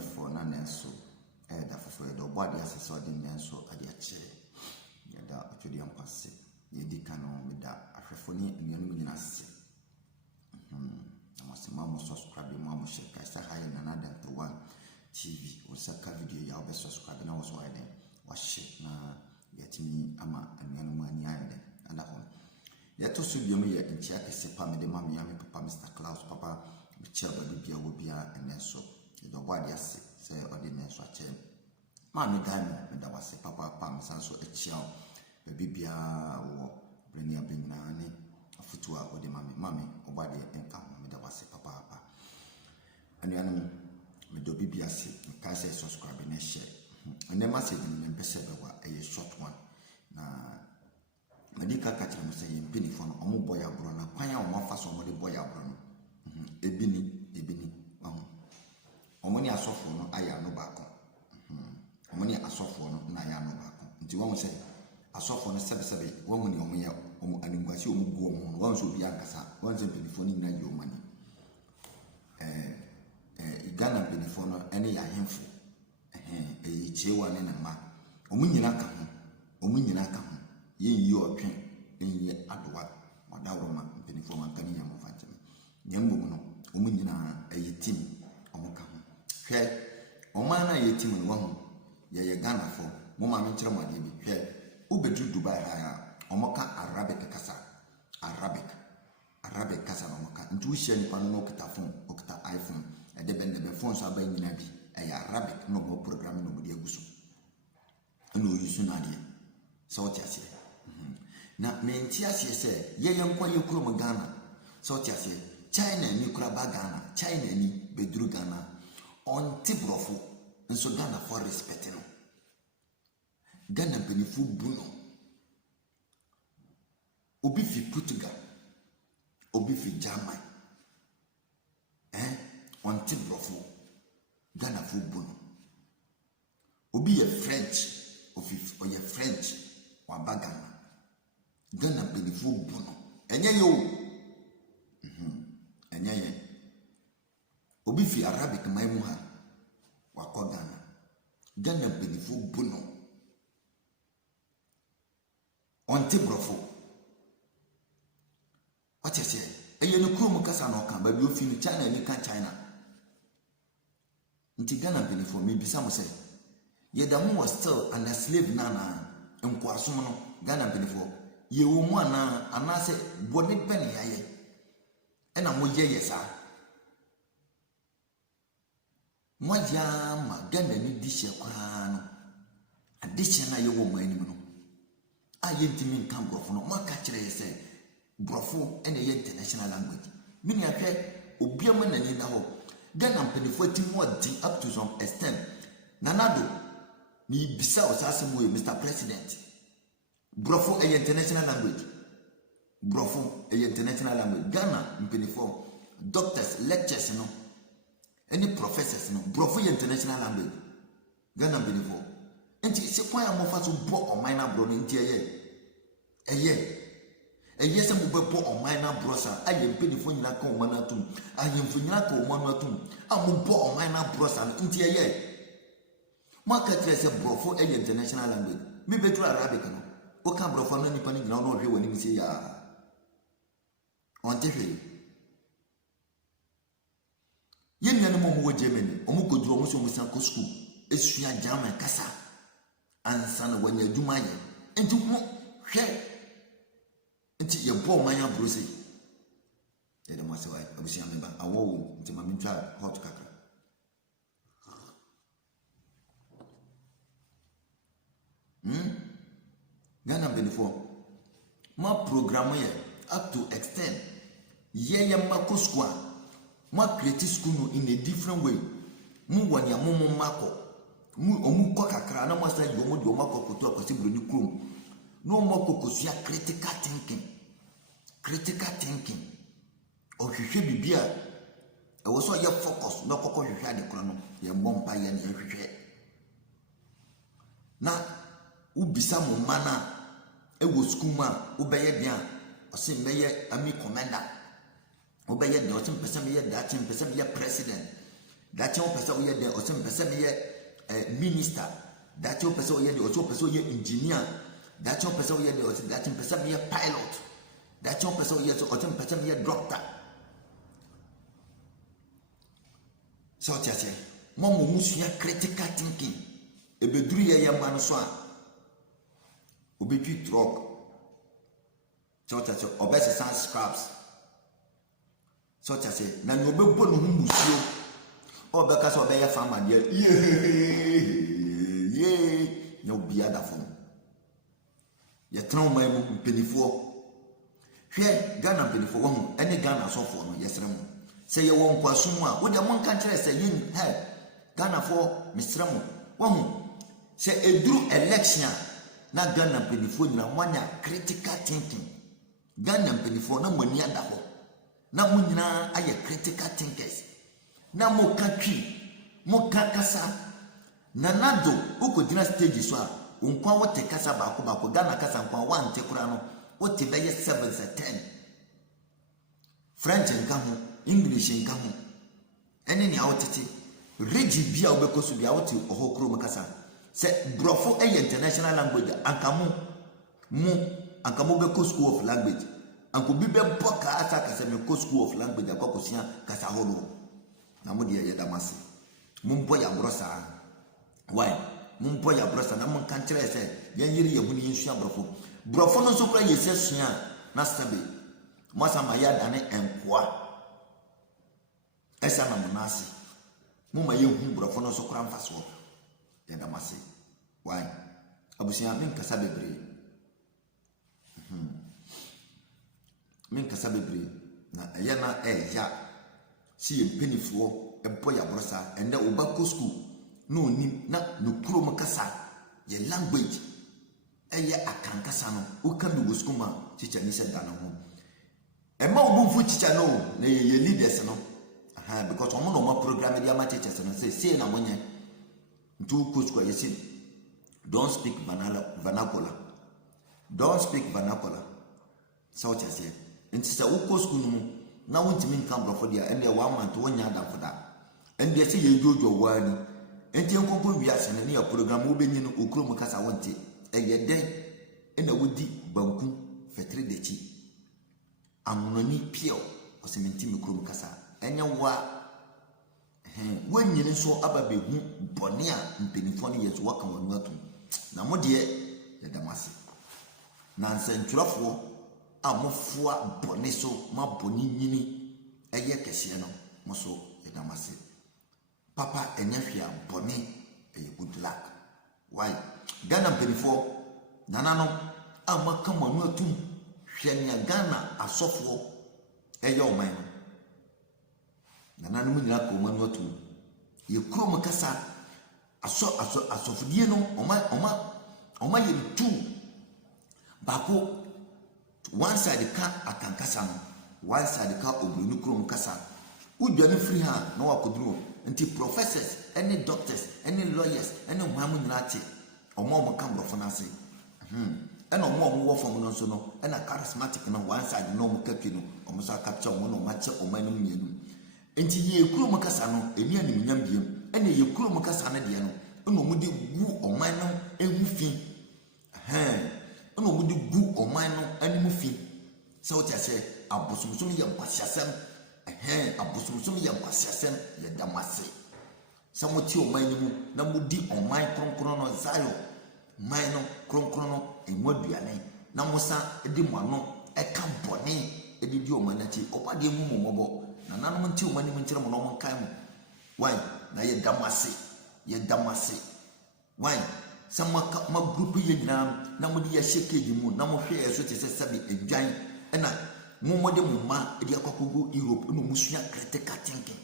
before na nenso da fofo do body asese odi nenso ade ache da otwedi ampase ye dika no me da ahwefo ni anuanu nyina ase amasema mo subscribe mo share kasa haye na nada to one TV osaka video ya obe subscribe na wo widen wa share na yetimi ama anuanu mani ayede ada ho yeto so biom ye ntia kese pa me de mama ya me papa Mr. Klaus papa me chia ba bia wo bia enenso do body ase se odi nenso ache ma me dan mo me da wase papa pa me sanso achia baby bia wo breni abenyina ne afutua odi mame obade enka me da wase papa anuanu me do bibia se ka say subscribe na share ene message ni mpese bewa a short one na madika ka kire mo say mpini fo no omo boy abro na kwan a omo afa so omo de boy abro no ebini omo ni asofo no aya no baako omo ni asofo no na aya no baako nti won say asofo no sebe won ni omo ya omo animguasi omo gu omo no won so bi ankasa won say mpini fo ni na yi omo ni Ghana benefo no ene ya hemfo chewa ne na ma omu nyina ka ho ye yi otwen enye adowa wadawroma benefo man kan ya mo fantem nyambo no omu nyina team omu ka ho hwe oma na ye team no ho ye Ghana fo mo ma me kyerɛ mo ade bi hwe ubedu Dubai ha omu ka Arabic kasa no mo ka ntu hye ni pa no okita phone okita iPhone de ben phone so aba nyina bi Arabic no mo program no mo de aguso no yusu na de so tiase na menti ase se ye yenkwa ye kuro mo Ghana so tiase China ni kura ba Ghana China ni bedru Ghana on tibrofo nso Ghana for respect no Ghana benifu buno obi fi Portugal obi fi Germany on tibrofo Ghana football obi ye French or ye French wa bagana Ghana benefo buno enye yo enye ye obi fi Arabic maimu ha wa ko Ghana benefo buno on tibrofo what you say eye no krom kasa no kan ba bi ofi ni China ni kan China nti Ghana benefo me bisa mo say ye da mo was still under slave na nkwasom no Ghana benefo ye wo mu ana se bone pen ya ye ena mo ye yesa mo ya ma Ghana ni dishe kwa no adishe na ye wo mo anim no aye ntimi kan brofo no mo ka kire ye say brofo ene ye international language mini akwe obiama na ni da ho Ghana penefo ti mo di up to some extent nanado mi bisa osase mo Mr. President brofo international language Ghana penefo doctors lectures no any professors no brofo international language Ghana penefo enti se kwa ya mo fa so bo o minor bro no enti eye se mo bebo o minor brosa aye penefo nyina ka o mana tum aye mfunyina ka o mana tum amubo o minor brosa enti maka trese brofo international language mi betu Arabic no o ka brofo no nipa ni gina no hwe wani mi se ya on tehwe yen nanu mo wo Germany o mo koduro mo so mo san ko school esua German kasa ansa na wanya adwuma ye enti mo hwe enti ye bo manya brose ye de mo se wa abusia me ba awo enti ma mi twa hot kakra Ghana benefo ma program ye up to extend ye mako school ma create school no in a different way mu wani amomo mako mu omu ko kakra na mo sa yo mo do mako koto akosi broni krom no mo kokosia critical thinking o hwehwe bibia e wo so ye focus na kokko hwehwe ade kro no ye mbompa ye ne hwehwe na ubisa mo mana ewo school ma obeye dia ose meye army commander obeye dia ose mpese meye that mpese meye president That your person here there or some person here minister. That your person here there or some person here engineer. That your person here there or that your person here pilot. That your person here or some person here doctor. So I say, Mom musuya critical thinking. E bedru ye man so a obetwi truck. So I say, obese sans scraps. So I say, na no bebo no musuo. Obeka so be ya farmer there. Yeah. No be other phone. Ye trauma mu penifo. Hwe Ghana penifo wo any Ghana so for no yesrem. Say you won't consume one. Would your monk country say you have Ghana for Mr. One say a drew election. Not Ghana penifone, one critical thinking. Ghana penifone, no money at the hole. Now, Munina are your critical thinkers. Now, more country, more Kakasa. Nanado, who could not stage is one. What take Casa Baco, Ghana Casa, one take Rano, what the 7 10. French and Kamu. English in Kamu. And any outity, Reggie Bia Obeko to be out to Ohokro Makasa. Say, Brofo a international language, Ankamu, Ankamu Beko School of Language. Uncle Bibe Boka Ataka Semiko School of Language, the Kokosia, Kasaholo. Namudia Yadamasi. Mumboya Brosa. Why? Mumboya Brosa, Namun country said, Yanjiri Yabuni Brofo. Brofo no super yes, Nastabi. Masamaya Dane and Kwa. Esa na munasi muma ye hu brofo no so kra mfaso ya damase why abusia min kasa bebre na eya na eya si ye penifo ebo ya brosa ende obako school no ni na no kuro makasa ye language eye akankasa no o kan do school ma teacher ni se dana ho e ma obu teacher no na ye leaders no because I'm no more program media teachers and say na monye ntu coach kwa yesin don't speak vernacular. Don't speak vernacular. So what I say nti say wo school no na wontimi nkan bro for dia and there 1 month wonya adam for that and there say ye jojo wani nti enkonko wiase na ya program wo benyi no okuro mu kasa wonte eye den na wodi banku fetre dechi amunoni pio osementi mikuro mu kasa enya wa wanyini so ababe hu bone a mpenifo no yeso waka wanu atum na mo de ya damase na nsentwerofo amofua bone so ma bone nyini eye kese no mo so ya damase papa enya hwia bone eye good luck why Ghana mpenifo nanano amaka wanu atum hwenia Ghana asofo eye o man nananu nyina ko manu atu ye kuro makasa asofudie no oma ye tu bako one side ka akankasa no one side ka obrunu kuro makasa udwane free ha na wakoduro nti professors any doctors any lawyers any hwamu nyina ate omo ka mbrofo na ase ena omo wo fom no so no ena charismatic na one side no mo kapi no omo sa capture omo no ma che omo no mienu enti ye kuro makasa no eni anim nyam biem ena ye kuro makasa na de no ena omo de gu oman no ehu fi ena omo de gu oman no anim fi so what I say abosomsom ye kwasiasem abosomsom ye kwasiasem ye damase samoti oman ni mu na mudi oman kronkron no zayo man no kronkron no enwaduane na musa edi mo ano eka bone edi di oman na ti obade mu momobo na nanom nti omani mu nkyere mo no mo kan mu why na ye damase why sama ma group ye nyina na mo di ya shekeji mu na mo hwe eso te sabi edwan na mo mode mo ma edi akwakogo Europe no musua critical thinking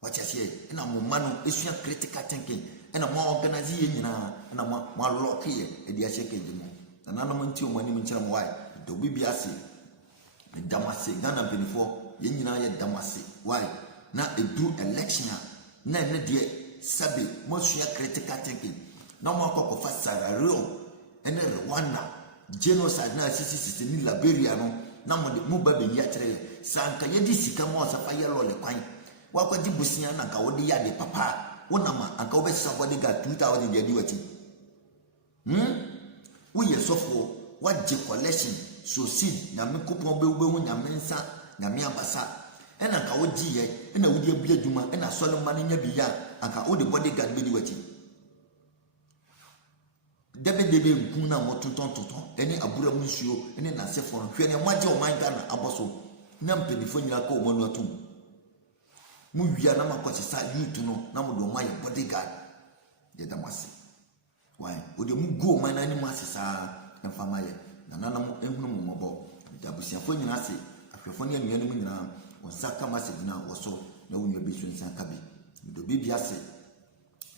what you say na mo ma no esua critical thinking na mo organize ye nyina na mo lock ye edi ya shekeji mu na nanom nti omani mu nkyere mo why do bibia se damase Ghana benefo ye nyina ye damase why na edu election na ne de sabi mo sua critical thinking na mo akọkọfa Sierra Leone ene Rwanda genocide na sisi ni Liberia no na mo de mo ba be ya kire sanka ye di sika mo safa ye lole kwan wakwaji busia na ka wode ya de papa wonama anka wo be sabode ga 2000 de diwati wo ye sofo waje collection so seed na me kupon be hu nyame nsa nyame abasa ena ka wo giye ena wo de abia dwuma ena sole ma nya bi ya anka wo de bodyguard be diwati debe nkun na mo tonton eni abura mu nsuo eni na sefo hwe ne maje o man Ghana aboso na mpedifo nyira ka o manu atum mu wia na makwase sa youth no na mo do ma ye bodyguard ye damase why o de mu go man na ni masesa emfama ye na nanam ehunu mo mobo da busiafo nyina se ahwefo ne anuanu mu nyina won saka mase dina woso na wonwa bi sunsa ka bi do bibia se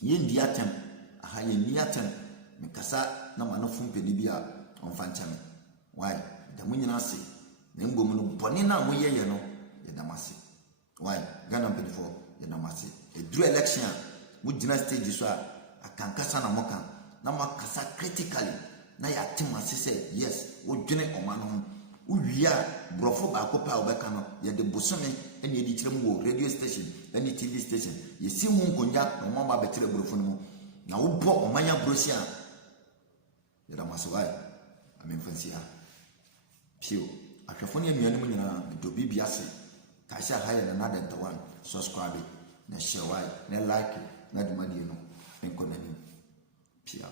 ye ndi atem aha ye ni atem mekasa na manofo mpedi bia onfa nchame why da mu nyina se na ngom no boni na mo ye no ye damase why Ghana mpedifo ye damase e dru election mu gina stage so akankasa na moka na makasa critically na ya timase say yes wo dwene omano wo wia brofo ba kopa obeka no ye de bosome ene ye di kire mu wo radio station ene TV station ye si mu nkonya na mo ba betire brofo no mu na wo bo omanya brosia ye da maswai amemfansia pio ahwefo ne anuanu nyina do bibia se ka sha haya na nada one subscribe na share na like na dumadi no enko na ni pia